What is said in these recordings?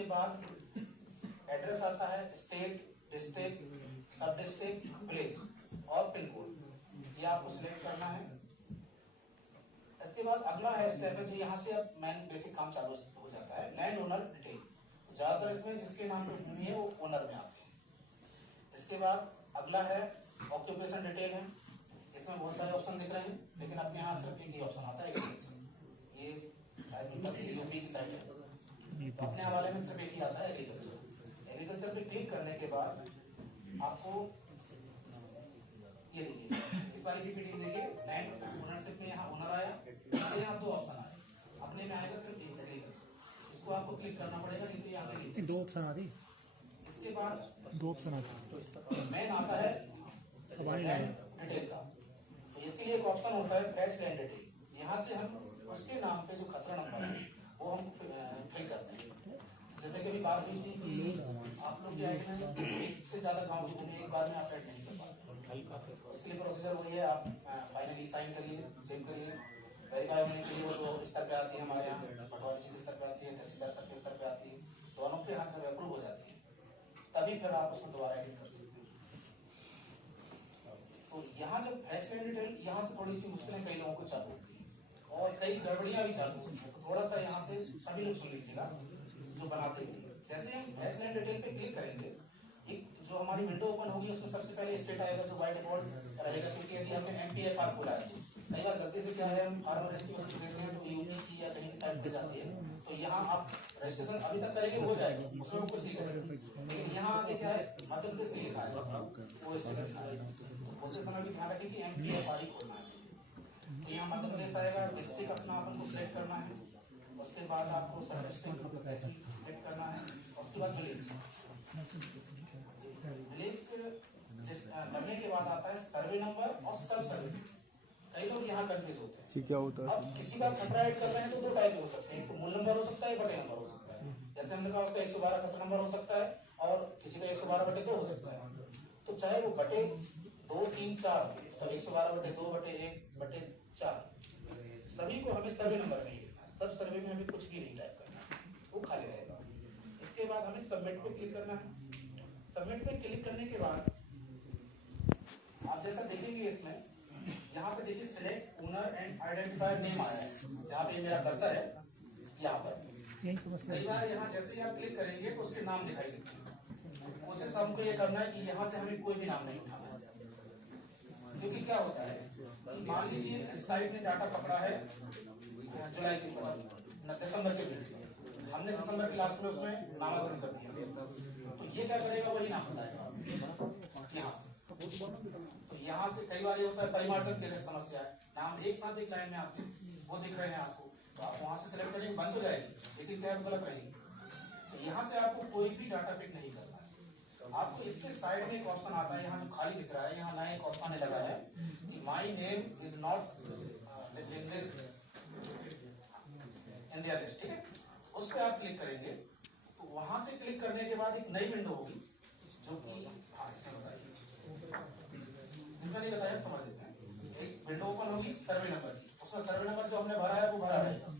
उसके बाद एड्रेस आता है, स्टेट, डिस्ट्रिक्ट, सब डिस्ट्रिक्ट, विलेज और पिन कोड, ये आपको सिलेक्ट करना है। इसके बाद अगला है स्टेप है, जो यहाँ से अब मेन बेसिक काम चालू हो जाता है, लैंड ओनर डिटेल। तो ज्यादातर इसमें जिसके नाम पे भूमि है वो ओनर में आते हैं। इसके बाद अगला है ऑक्यूपेशन डिटेल है, इसमें बहुत सारे ऑप्शन दिख रहे हैं, लेकिन अपने यहाँ सिर्फ एक ही ऑप्शन आता है, ये यूपी की साइड है, तो अपने हवाले में सिर्फ एक ही आता है, एग्रीकल्चर। एग्रीकल्चर पे क्लिक करने के बाद आपको ये देखिए, इस वाली पीपीटी देखिए, लैंड ओनरशिप में यहाँ ओनर आया, यहाँ दो ऑप्शन आए, अपने में आएगा सिर्फ एक एग्रीकल्चर, इसको आपको क्लिक करना पड़ेगा, नहीं तो यहाँ पे दो ऑप्शन आती। इसके बाद दो ऑप्शन आते मेन आता है लैंड डिटेल का, तो इसके लिए एक ऑप्शन होता है फैच लैंड डिटेल। यहाँ से हम उसके नाम पे जो खसरा नंबर है वो हम फिल करते हैं। जैसे कि अभी बात हुई थी कि आप लोग क्या है, एक से ज्यादा गाँव घूमने एक बार में आप ऐड नहीं कर पाते, उसके लिए प्रोसीजर वही है, आप फाइनली साइन करिए, सेव करिए, वेरीफाई होने के लिए वो तो स्तर पे आती है, हमारे यहाँ पटवारी जी के स्तर पे आती है, तहसीलदार सर के स्तर पे आती है, दोनों के हाथ से अप्रूव हो जाती है, तभी फिर आप उसको दोबारा एडिट कर सकते हैं। तो यहाँ जब फैच लैंड डिटेल, यहाँ से थोड़ी सी मुश्किलें कई लोगों को चालू होती है और कई गड़बड़ियां भी चालू होती है, तो थोड़ा सा यहाँ से सभी लोग सुन लीजिएगा जो बनाते हैं। जैसे हम फैच लैंड डिटेल पे क्लिक करेंगे, एक जो हमारी विंडो ओपन होगी उसमें सबसे पहले स्टेट आएगा जो बाय डिफॉल्ट रहेगा, क्योंकि यदि हमने एमपीएफआर खोला है, कई बार गलती से क्या है हम फार्मर रजिस्ट्रेशन देते हैं तो यूपी की या कहीं की साइट पे जाती है, तो यहाँ आप रजिस्ट्रेशन अभी तक करेंगे हो जाएगा, उसमें कुछ नहीं करेंगे, लेकिन यहाँ आगे क्या है मध्य प्रदेश से लिखा है, वो इससे लिखा है, उसी समय भी ध्यान रखें कि एमपीएफआर ही खोलना है। तो यहाँ मध्य प्रदेश आएगा, डिस्ट्रिक्ट अपना अपन को सिलेक्ट करना है, उसके बाद आपको सब डिस्ट्रिक्ट सिलेक्ट करना है, उसके बाद विलेज करने के बाद आता है सर्वे नंबर और सब सर्वे। कई लोग यहाँ कंफ्यूज होते हैं, क्या होता है? अब किसी का खसरा ऐड कर रहे हैं तो दो टाइप हो सकते हैं, एक मूल नंबर हो सकता है, बटे नंबर हो सकता है। जैसे हमने कहा उसका 112 खसरा नंबर हो सकता है और किसी का 112/2 हो सकता है, तो चाहे वो बटे 2, 3, 4, तो 112/2/1/4 सभी को हमें सर्वे नंबर नहीं लिखना, सब सर्वे में हमें कुछ भी नहीं टाइप करना, वो खाली रहेगा। इसके बाद हमें सबमिट पे क्लिक करना है। सबमिट पे क्लिक करने के बाद आप जैसा देखेंगे इसमें यहाँ पे देखिए select owner and identifier name आया है, जहाँ पे मेरा कर्सर है यहाँ पर। कई बार यहाँ जैसे ही आप क्लिक करेंगे तो उसके नाम दिखाई देते हैं, कोशिश हमको ये करना है कि यहाँ से हमें कोई भी नाम नहीं उठाना है, क्योंकि क्या होता है मान लीजिए इस साइट ने डाटा पकड़ा है जुलाई की दिसंबर के बीच, हमने दिसंबर के लास्ट में उसमें नामांकन कर दिया, तो ये क्या करेगा वही नाम बताएगा यहाँ से। तो यहाँ से कई बार ये होता है परिमार्जन की समस्या है, नाम एक साथ एक लाइन में आते हैं, वो दिख रहे हैं आपको, तो आप वहां से सिलेक्ट करेंगे बंद हो जाएगी, लेकिन टैब गलत रहेगी। तो यहाँ से आपको कोई भी डाटा पिक नहीं करना है, आपको इसके साइड में एक ऑप्शन आता है, यहाँ जो खाली दिख रहा है, यहाँ नया एक ऑप्शन लगा है कि my name is not in their list, ठीक है, उस पर आप क्लिक करेंगे, तो वहां से क्लिक करने के बाद एक नई विंडो होगी जो कि इसमें नहीं बताया, समझ लेते हैं। एक विंडो ओपन होगी सर्वे नंबर की, उसमें सर्वे नंबर जो हमने भरा है वो भरा रहेगा,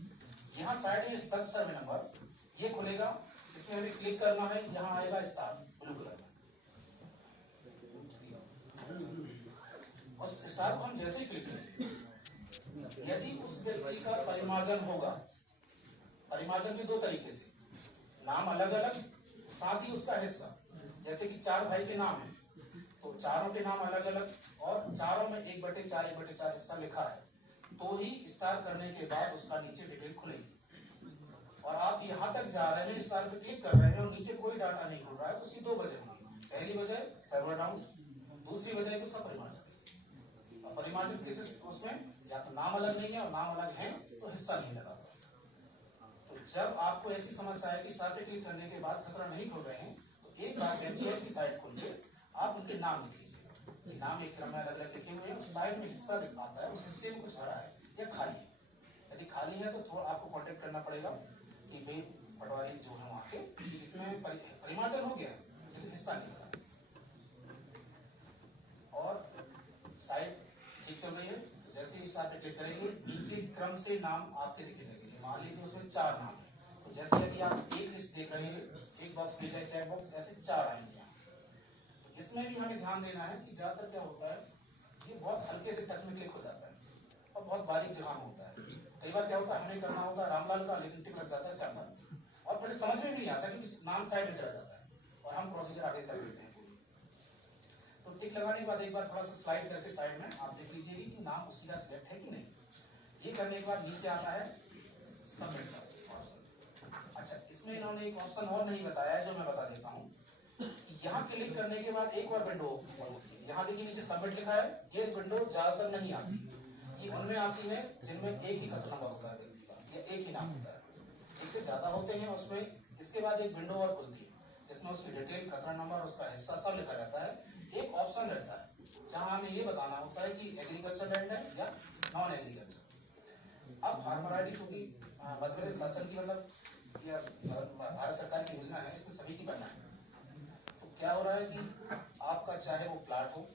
यहाँ साइड में सब सर्वे नंबर ये खुलेगा, इसमें हमें क्लिक करना है, यहाँ आएगा स्टार ब्लू कलर का, उस स्टार को हम जैसे ही क्लिक करेंगे, यदि उस व्यक्ति का परिमार्जन होगा, परिमार्जन भी दो तरीके से, नाम अलग अलग साथ ही उसका हिस्सा, जैसे कि 4 भाई के नाम है तो चारों के नाम अलग अलग और चारों में 1/4 हिस्सा लिखा है, तो ही स्टार करने के बाद उसका नीचे डिटेल खुलेगी। और आप यहाँ तक जा रहे हैं, स्टार पे क्लिक कर रहे हैं और नीचे कोई डाटा नहीं खुल रहा है, तो उसकी दो वजह होगी, पहली वजह सर्वर डाउन, दूसरी वजह है उसका परिमार्जन। परिमार्जन किस उसमें या तो नाम अलग नहीं है और नाम अलग है तो हिस्सा नहीं लगा। तो जब आपको ऐसी समस्या है कि स्टार पे क्लिक करने के बाद खसरा नहीं खुल रहे हैं, तो एक बार एमजीएस की साइट खोलिए, आप उनके नाम लिख लीजिए, नाम एक क्रम में अलग अलग लिखे हुए हैं, उस साइड में हिस्सा दिखाता है, उस हिस्से में कुछ भरा है या खाली है, यदि खाली है तो थोड़ा आपको कांटेक्ट करना पड़ेगा कि भाई पटवारी जो है वहाँ के, इसमें परिमार्जन हो गया लेकिन हिस्सा नहीं भरा, और साइट ठीक चल रही है, तो जैसे ही स्टार पे क्लिक करेंगे नीचे क्रम से नाम आपके दिखने लगेंगे, मान लीजिए उसमें 4 नाम है, तो जैसे यदि आप एक लिस्ट देख रहे हैं मिल जाए चेक बॉक्स, ऐसे 4 आएंगे यहाँ। इसमें भी हमें ध्यान देना है कि ज्यादातर क्या होता है, ये बहुत हल्के से टच में क्लिक हो जाता है और बहुत बारीक जगह में होता है। कई बार क्या होता है, हमें करना होता है रामलाल का, लेकिन टिक लग जाता है श्यामलाल और फिर समझ में नहीं आता कि नाम साइड में चला जाता है और हम प्रोसीजर आगे कर देते हैं। तो टिक लगाने के बाद एक बार थोड़ा सा स्लाइड करके साइड में आप देख लीजिए कि नाम उसी का सिलेक्ट है कि नहीं। ये करने के बाद नीचे आता है सबमिट का ऑप्शन। अच्छा, इसमें इन्होंने एक ऑप्शन और नहीं बताया है जो मैं बता देता हूँ। यहाँ क्लिक करने के बाद एक और विंडो ओपन होती है। यहाँ देखिए नीचे सबमिट लिखा है, ये विंडो ज्यादातर नहीं आती, ये उनमें आती है जिनमें एक ही कस्टमर नंबर होता है व्यक्ति का या एक ही नाम होता है। एक से ज्यादा होते हैं उसमें इसके बाद एक विंडो और खुलती है जिसमें उसकी डिटेल, कस्टमर नंबर, उसका हिस्सा सब लिखा रहता है। एक ऑप्शन रहता है जहां हमें ये बताना होता है कि एग्रीकल्चर लैंड है या नॉन एग्रीकल्चर। अब फार्मर आईडी क्योंकि मध्य प्रदेश शासन की मतलब या भारत सरकार की योजना है, इसमें सभी की बनना है। तो क्या हो रहा है कि आपका चाहे वो प्लाट हो,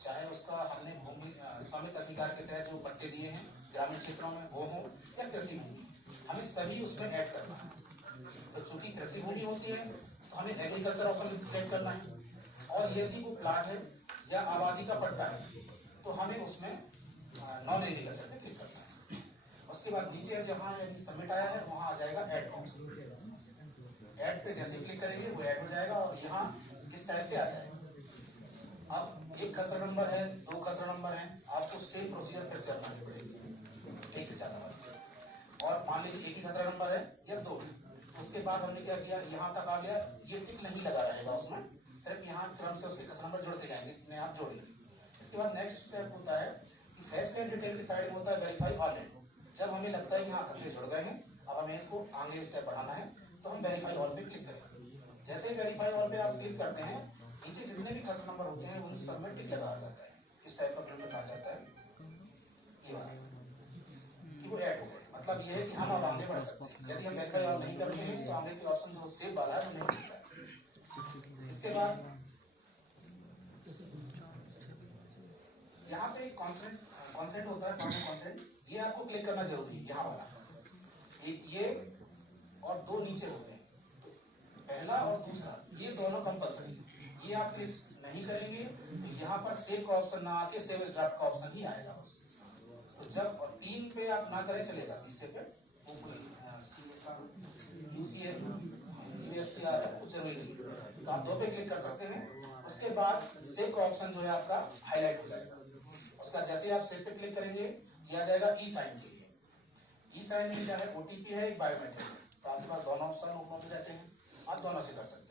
चाहे उसका हमने भूमि स्वामित्व अधिकार के तहत जो पट्टे दिए हैं ग्रामीण क्षेत्रों में वो हो या कृषि भूमि, हमें सभी उसमें ऐड करना है। तो चूंकि कृषि भूमि होती है तो हमें एग्रीकल्चर ऑप्शन सेलेक्ट करना है, और यदि वो प्लाट है या आबादी का पट्टा है तो हमें उसमें नॉन एग्रीकल्चर में क्लिक करना है। उसके बाद नीचे जहां सबमिट आया है वहां आ जाएगा ऐड ऑप्शन। ऐड पे जैसे क्लिक करेंगे वो ऐड हो जाएगा और यहाँ इस टाइप से आ जाएगा। अब एक खसरा नंबर है, 2 खसरा नंबर है, आपको सेम प्रोसीजर फिर से अपनानी पड़ेगी, एक से ज्यादा बार। और मान लीजिए एक ही खसरा नंबर है या 2, उसके बाद हमने क्या किया, यहाँ तक आ गया, ये टिक नहीं लगा रहेगा उसमें, सिर्फ यहाँ क्रम से उसके खसरा नंबर जुड़ते जाएंगे, इसमें आप जोड़िए। इसके बाद नेक्स्ट स्टेप होता है कि फैक्स एंड डिटेल की साइड में होता है वेरीफाई ऑल एंड। जब हमें लगता है कि यहाँ खसरे जुड़ गए हैं, अब हमें इसको आगे स्टेप बढ़ाना है, तो हम वेरीफाई ऑल पे क्लिक करेंगे। जैसे ही वेरीफाई ऑल पे आप क्लिक करते हैं, नीचे जितने भी खसरा नंबर होते हैं उन सब में टिक लगा जाता है। इस टाइप का प्रिंट आ जाता है कि वो ऐड हो गए, मतलब ये है कि हम अब आगे बढ़ सकते हैं। यदि हम वेरीफाई ऑल नहीं करते हैं तो आगे के ऑप्शन जो सेव वाला है वो नहीं दिखता है। इसके बाद यहाँ पे कॉन्सेंट होता है, फार्मर कॉन्सेंट, ये आपको क्लिक करना जरूरी है। यहाँ वाला ये और 2 नीचे होते हैं, पहला और दूसरा, ये दोनों कंपल्सरी। ये आप क्लिक नहीं करेंगे तो यहाँ पर सेव का ऑप्शन ना आके सेव एज ड्राफ्ट का ऑप्शन ही आएगा बस। तो जब 3 पे आप ना करें चलेगा, तीसरे पे कुछ जरूरी नहीं, तो आप 2 पे क्लिक कर सकते हैं। उसके बाद सेव का ऑप्शन जो है आपका हाईलाइट हो जाएगा। उसका जैसे आप सेव पे क्लिक करेंगे ये आ जाएगा ई साइन के लिए। ई साइन में क्या है, ओटीपी है, एक बायोमेट्रिक है, तो आपके पास दोनों ऑप्शन उपलब्ध रहते हैं, आप दोनों से कर सकते हैं।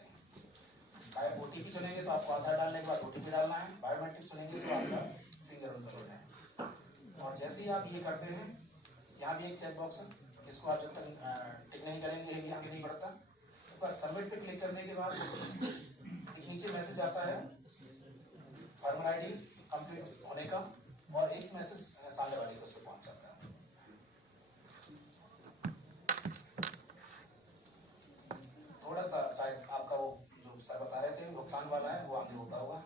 ओटीपी चुनेंगे तो आपको आधार डालने के बाद ओटीपी डालना है, बायोमेट्रिक चुनेंगे तो आपका फिंगरप्रिंट करना है। और जैसे ही आप ये करते हैं, यहाँ भी एक चेक बॉक्स है, इसको आप जब तक टिक नहीं करेंगे ये आगे नहीं बढ़ता। तो बस सबमिट पे क्लिक करने के बाद नीचे मैसेज आता है फार्मर आईडी कंप्लीट होने का, और एक मैसेज सामने वाले को पहुंच जाता है। थोड़ा सा शायद आपका वो जो सर बता रहे थे भुगतान वाला है वो आगे होता होगा।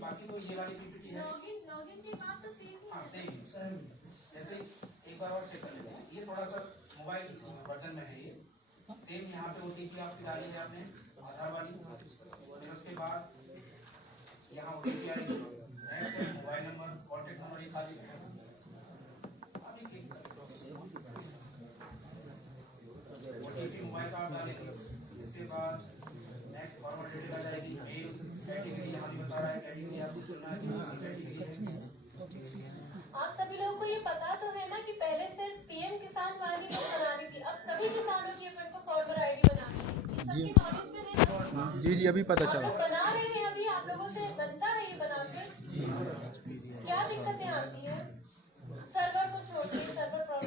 बाकी तो ये वाली पीपीटी है, लॉगिन के बाद तो सेम। जैसे एक बार और चेक कर लेते हैं, ये थोड़ा सा मोबाइल वर्जन में है ये सेम। यहाँ पे ओटीपी आपकी डाली है आपने आधार वाली, फिर उसके बाद यहाँ ओटीपी आएगी, next mobile number, contact number ये खाली है, आप ये क्लिक ओटीपी मोबाइल कार्ड डालेंगे। इसके बाद नेक्स्ट फॉर्मेट डिटेल आ जाएगी, मेल कैटेगरी यहाँ भी बता रहा है, कैटेगरी आपको चुनना है, कैटेगरी है। आप सभी लोगों को ये पता तो है ना कि पहले सिर्फ पीएम किसान वाली को बनानी थी, अब सभी किसानों की अपन को फार्मर आईडी बनानी है। सबकी नॉलेज में है ना? जी अभी पता चला। बना रहे हैं अभी लोगों से बनता है